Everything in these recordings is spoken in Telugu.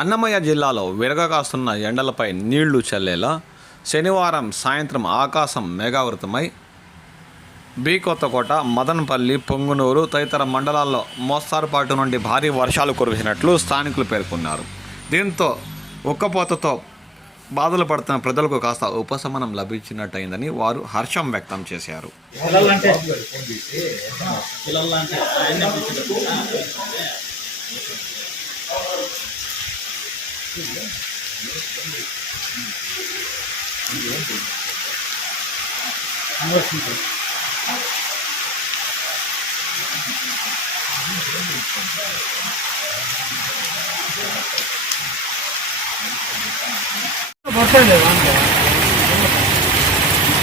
అన్నమయ్య జిల్లాలో విరగకాస్తున్న ఎండలపై నీళ్లు చల్లేలా శనివారం సాయంత్రం ఆకాశం మేఘావృతమై కొత్తకోట, మదనపల్లి, పొంగునూరు తదితర మండలాల్లో మోస్తారుపాటు నుండి భారీ వర్షాలు కురిసినట్లు స్థానికులు పేర్కొన్నారు. దీంతో ఉక్కపోతతో బాధలు పడుతున్న ప్రజలకు కాస్త ఉపశమనం లభించినట్టయిందని వారు హర్షం వ్యక్తం చేశారు.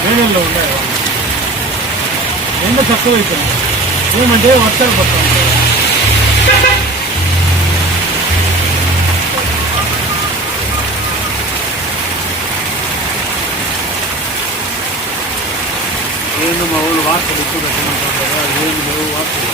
వేణుల్లో ఉన్నాయి ఎండ తక్కువ అవుతుంది ఏమంటే వర్షాలు పడుతుంది. ఏందో మా ఊళ్ళు వార్తలు ఎక్కువ పెట్టమంటారు కదా, ఏంది వార్తలు